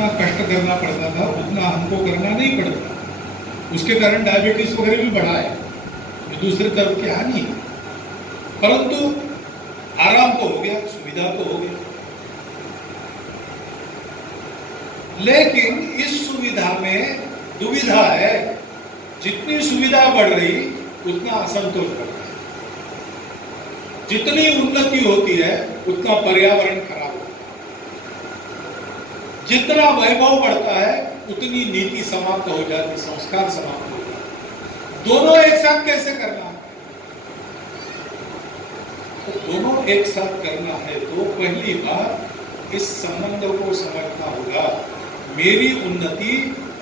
जितना कष्ट करना पड़ता था उतना हमको करना नहीं पड़ता। उसके कारण डायबिटीज वगैरह भी बढ़ा है, ये दूसरे तरफ की हानि है। परंतु आराम तो हो गया, सुविधा तो हो गई। लेकिन इस सुविधा में दुविधा है। जितनी सुविधा बढ़ रही उतना असंतोष बढ़ता है, जितनी उन्नति होती है उतना पर्यावरण खराब होता है, जितना वैभव बढ़ता है उतनी नीति समाप्त हो जाती, संस्कार समाप्त हो जाते। दोनों एक साथ कैसे करना है? तो दोनों एक साथ करना है तो पहली बात इस संबंध को समझना होगा। मेरी उन्नति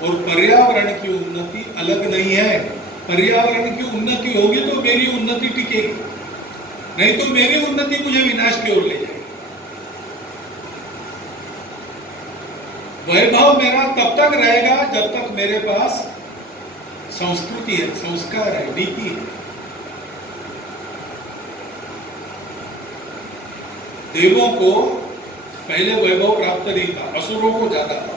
और पर्यावरण की उन्नति अलग नहीं है। पर्यावरण की उन्नति होगी तो मेरी उन्नति टिकेगी, नहीं तो मेरी उन्नति मुझे विनाश की ओर ले जाएगी। वैभव मेरा तब तक रहेगा जब तक मेरे पास संस्कृति है, संस्कार है, नीति है। देवों को पहले वैभव प्राप्त नहीं था, असुरों को ज्यादा था।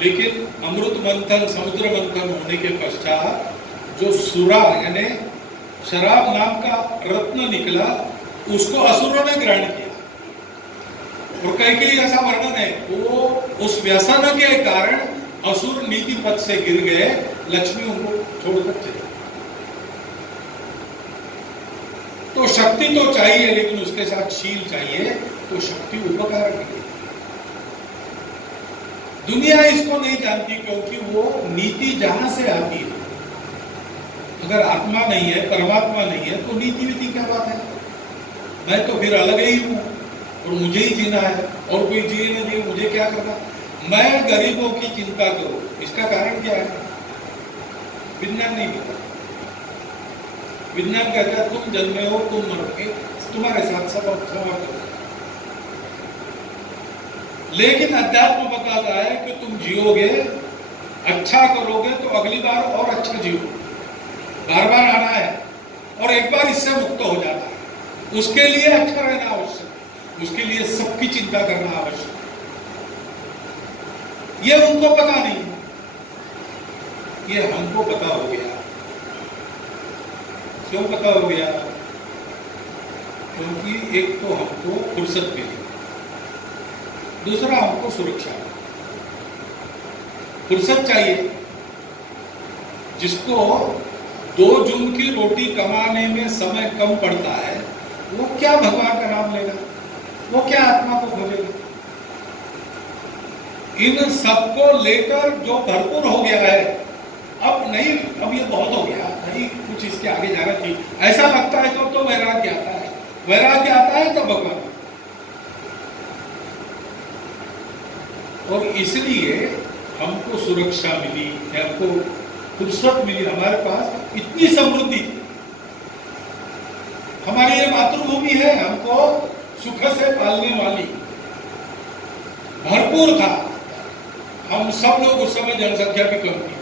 लेकिन अमृत मंथन, समुद्र मंथन होने के पश्चात जो सुरा यानी शराब नाम का रत्न निकला, उसको असुरों ने ग्रहण किया। और कई के लिए ऐसा वर्णन है, वो उस व्यसन के कारण असुर नीति पथ से गिर गए, लक्ष्मी उनको छोड़कर चले। तो शक्ति तो चाहिए, लेकिन उसके साथ शील चाहिए, तो शक्ति उपकार की। दुनिया इसको नहीं जानती क्योंकि वो नीति जहां से आती है। अगर आत्मा नहीं है, परमात्मा नहीं है, तो नीति विधि क्या बात है? मैं तो फिर अलग ही हूं और मुझे ही जीना है, और कोई जिए ना जिए मुझे क्या करना। मैं गरीबों की चिंता करूं, इसका कारण क्या है? विज्ञान नहीं कहता। विज्ञान कहता है तुम जन्मे हो, तुम मरोगे, तुम्हारे साथ सब समाप्त हो। लेकिन अध्यात्म बताता है कि तुम जियोगे, अच्छा करोगे तो अगली बार और अच्छा जियोगे। बार बार आना है और एक बार इससे मुक्त हो जाना है। उसके लिए अच्छा रहना आवश्यक, उसके लिए सबकी चिंता करना आवश्यक। ये उनको पता नहीं, ये हमको पता हो गया। क्यों पता हो गया? क्योंकि एक तो हमको फुर्सत मिली, दूसरा हमको सुरक्षा। फुर्सत चाहिए। जिसको 2 जून की रोटी कमाने में समय कम पड़ता है, वो क्या भगवान का नाम लेगा? वो क्या आत्मा को खोजेगा? इन सबको लेकर जो भरपूर हो गया है, अब नहीं, अब ये बहुत हो गया, नहीं कुछ इसके आगे जाना चाहिए, ऐसा लगता है तो वैराग्य आता है। वैराग्य आता है तो भगवान। और इसलिए हमको सुरक्षा मिली, हमको फुर्सत मिली, हमारे पास इतनी समृद्धि। हमारी ये मातृभूमि है, हमको सुख से पालने वाली, भरपूर था। हम सब लोग उस समय जनसंख्या भी कम थी,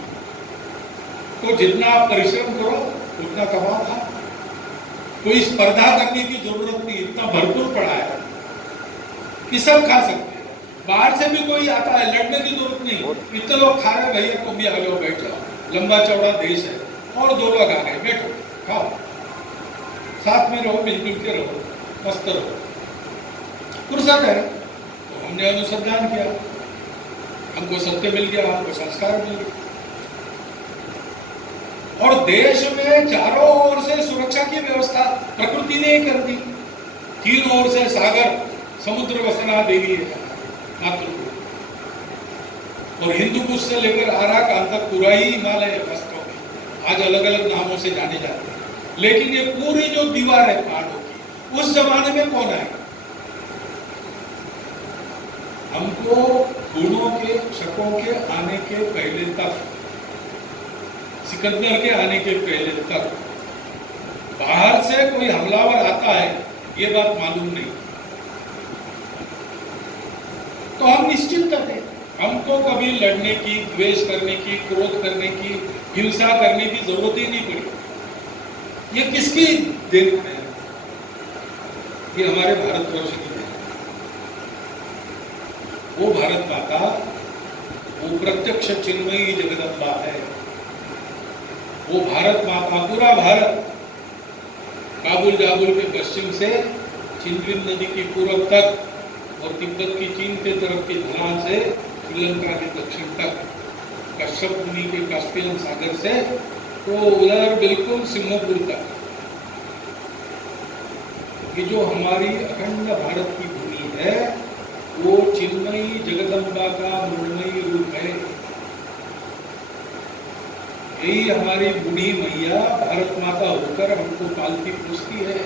तो जितना परिश्रम करो उतना कमाओ था। कोई स्पर्धा करने की जरूरत नहीं, इतना भरपूर पड़ा है कि सब खा सकते हैं। बाहर से भी कोई आता है, लड़ने की जरूरत नहीं। इतने लोग खा रहे, भैया तुम भी आ जाओ, बैठ जाओ, लंबा चौड़ा देश है, और 2 लोग आ गए, बैठो खाओ, साथ में रहो, मिलजुल के रहो, मस्त रहो। फुर्सत है तो हमने अनुसंधान किया, हमको सत्य मिल गया, हमको संस्कार मिल गया। और देश में चारों ओर से सुरक्षा की व्यवस्था प्रकृति ने कर दी। 3 ओर से सागर, समुद्र वसना देवी है मातृभूमि। और हिंदू कुश से लेकर आराकान तक पूरा ही हिमालय है वास्तव में। आज अलग अलग नामों से जाने जाते हैं, लेकिन ये पूरी जो दीवार है पहाड़ों की, उस जमाने में कौन आए? हमको गुणों के, शकों के आने के पहले तक, सिकंदर के आने के पहले तक बाहर से कोई हमलावर आता है, ये बात मालूम नहीं। तो हम निश्चिंत थे, हमको कभी लड़ने की, द्वेष करने की, क्रोध करने की, हिंसा करने की जरूरत ही नहीं पड़ी। ये किसकी देन है? ये हमारे भारतवर्ष की देन। वो भारत माता, वो प्रत्यक्ष चिन्मयी जगदम्बा है। वो भारत माता, पूरा भारत, काबुल जाबुल के पश्चिम से चिंतविन नदी की पूर्व तक और तिब्बत की चीन के तरफ की ढलान से श्रीलंका के दक्षिण तक, कश्यप मुनि के कास्पियन सागर से तो उधर बिल्कुल सिंहपुर तक, ये जो हमारी अखंड भारत की भूमि है वो चिन्मयी जगदम्बा का मृण्मयी रूप है। यही हमारी बूढ़ी मैया भारत माता होकर हमको पालती पोसती है।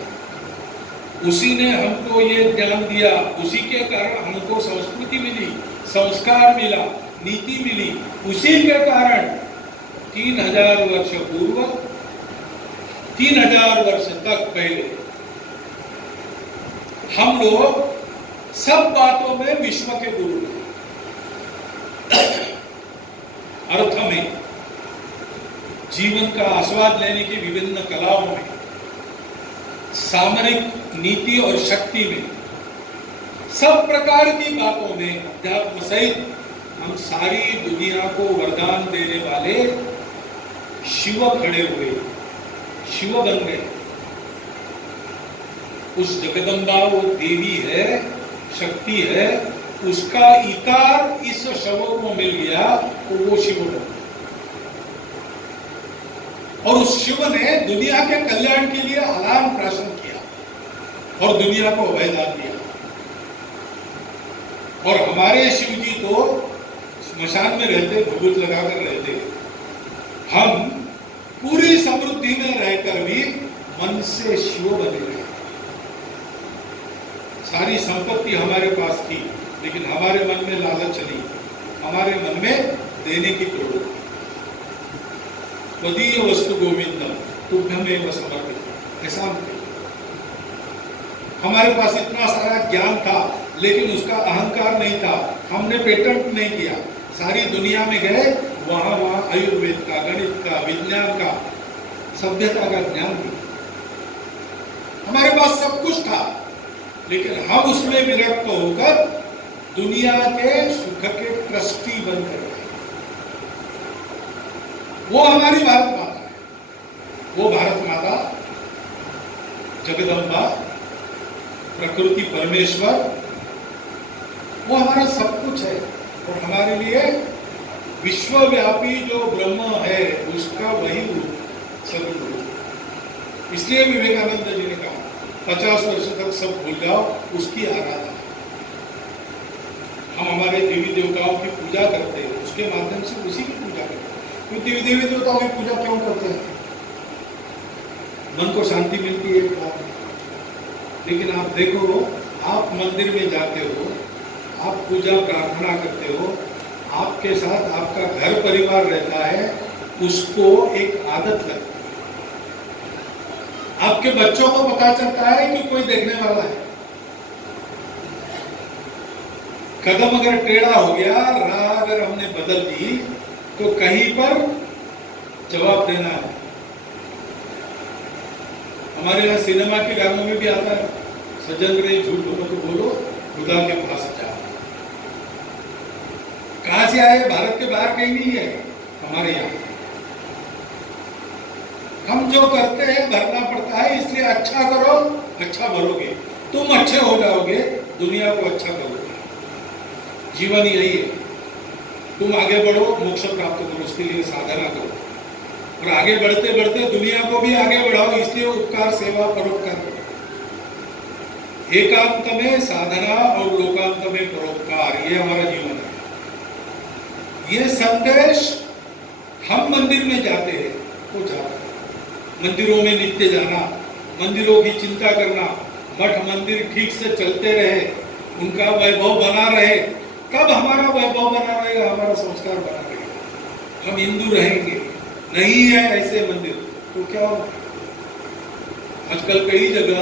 उसी ने हमको ये ज्ञान दिया, उसी के कारण हमको संस्कृति मिली, संस्कार मिला, नीति मिली। उसी के कारण 3000 वर्ष पूर्व, 3000 वर्ष तक पहले हम लोग सब बातों में विश्व के गुरु हैं। अर्थ में, जीवन का आस्वाद लेने की विभिन्न कलाओं में, सामरिक नीति और शक्ति में, सब प्रकार की बातों में अध्यात्म सहित हम सारी दुनिया को वरदान देने वाले शिव खड़े हुए, शिव बन गए। उस जगदम्बा वो देवी है, शक्ति है, उसका इकार इस शव को मिल गया तो वो शिव बन। और उस शिव ने दुनिया के कल्याण के लिए अलार्म प्राशन किया और दुनिया को अभयदान दिया। और हमारे शिव जी तो स्मशान में रहते, भभूत लगाकर रहते। हम पूरी समृद्धि में रहकर भी मन से शिव बने रहे। सारी संपत्ति हमारे पास थी, लेकिन हमारे मन में लालच चली, हमारे मन में देने की प्रवृत्ति। त्वदीय वस्तु गोविंदम तुभ्यमेव समर्पित, ऐसा हम कहें। हमारे पास इतना सारा ज्ञान था, लेकिन उसका अहंकार नहीं था, हमने पेटेंट नहीं किया। सारी दुनिया में गए, वहां आयुर्वेद का, गणित का, विज्ञान का, सभ्यता का ज्ञान भी। हमारे पास सब कुछ था, लेकिन हम उसमें विरक्त होकर दुनिया के सुख के ट्रस्टी बनकर गए। वो हमारी भारत माता है। वो भारत माता जगदम्बा, प्रकृति परमेश्वर, वो हमारा सब कुछ है। और हमारे लिए विश्वव्यापी जो ब्रह्म है उसका वही रूप, स्वरूप। इसलिए विवेकानंद जी ने कहा 50 वर्ष तक सब भूल जाओ, उसकी आराधना। हम हमारे देवी देवताओं की पूजा करते हैं, उसके माध्यम से उसी की पूजा करते हैं। तो देवी देवताओं की पूजा क्यों करते हैं? मन को शांति मिलती है। लेकिन आप देखो, आप मंदिर में जाते हो, आप पूजा प्रार्थना करते हो, आपके साथ आपका घर परिवार रहता है, उसको एक आदत लगती है। आपके बच्चों को पता चलता है कि कोई देखने वाला है। कदम अगर टेढ़ा हो गया, राह अगर हमने बदल दी, तो कहीं पर जवाब देना है। हमारे यहाँ सिनेमा के गानों में भी आता है, सजन रे झूठ बोलो तो बोलो, खुदा के पास जाओ। कहां से आए? भारत के बाहर कहीं नहीं है, हमारे यहाँ। हम जो करते हैं भरना पड़ता है, इसलिए अच्छा करो, अच्छा भरोगे, तुम अच्छे हो जाओगे, दुनिया को अच्छा करोगे। जीवन यही है, तुम आगे बढ़ो, मोक्ष प्राप्त करो, उसके लिए साधना करो। और आगे बढ़ते बढ़ते दुनिया को भी आगे बढ़ाओ, इसलिए उपकार, सेवा, परोपकार करो। एकांत में साधना और लोकांत में परोपकार, ये हमारा जीवन है। ये संदेश हम मंदिर में जाते हैं तो जाते हैं। मंदिरों में नित्य जाना, मंदिरों की चिंता करना, मठ मंदिर ठीक से चलते रहे, उनका वैभव बना रहे। कब हमारा वैभव बना रहेगा? हमारा संस्कार बना रहेगा। हम हिंदू रहेंगे, नहीं है ऐसे मंदिर तो क्या होगा? आजकल कई जगह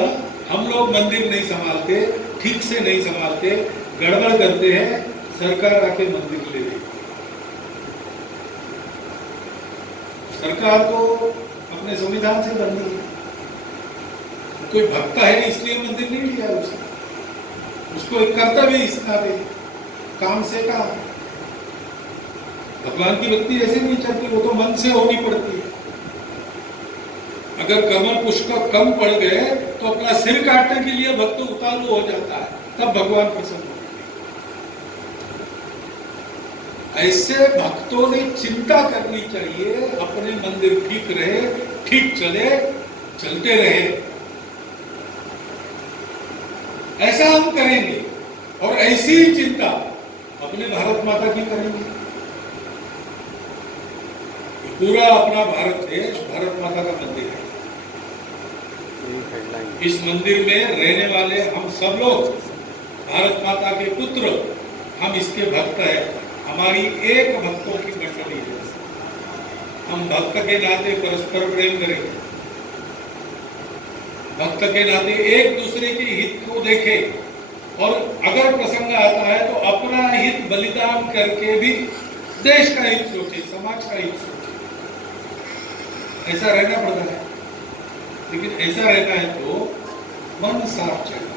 हम लोग मंदिर नहीं संभालते, ठीक से नहीं संभालते, गड़बड़ करते हैं, सरकार आके मंदिर ले रही। सरकार को अपने संविधान से बंदी है। कोई भक्त है इसलिए मंदिर नहीं लिया उसने, उसको एक कर्तव्य इस नाते। काम से काम। भगवान की भक्ति ऐसे नहीं चलती, वो तो मन से होनी पड़ती है। अगर कमल पुष्प कम पड़ गए तो अपना सिर काटने के लिए भक्त उतारू हो जाता है, तब भगवान प्रसन्न होते हैं। ऐसे भक्तों ने चिंता करनी चाहिए, अपने मंदिर ठीक रहे, ठीक चले, चलते रहे। ऐसा हम करेंगे और ऐसी ही चिंता अपने भारत माता की करेंगे। पूरा अपना भारत देश भारत माता का मंदिर है। इस मंदिर में रहने वाले हम सब लोग भारत माता के पुत्र, हम इसके भक्त हैं। हमारी एक भक्तों की मंडली है। हम भक्त के नाते परस्पर प्रेम करें, भक्त के नाते एक दूसरे के हित को देखें और अगर प्रसंग आता है तो अपना हित बलिदान करके भी देश का हित सोचे, समाज का हित सोचे। ऐसा रहना पड़ता है, लेकिन ऐसा रहना है तो मन साफ चले।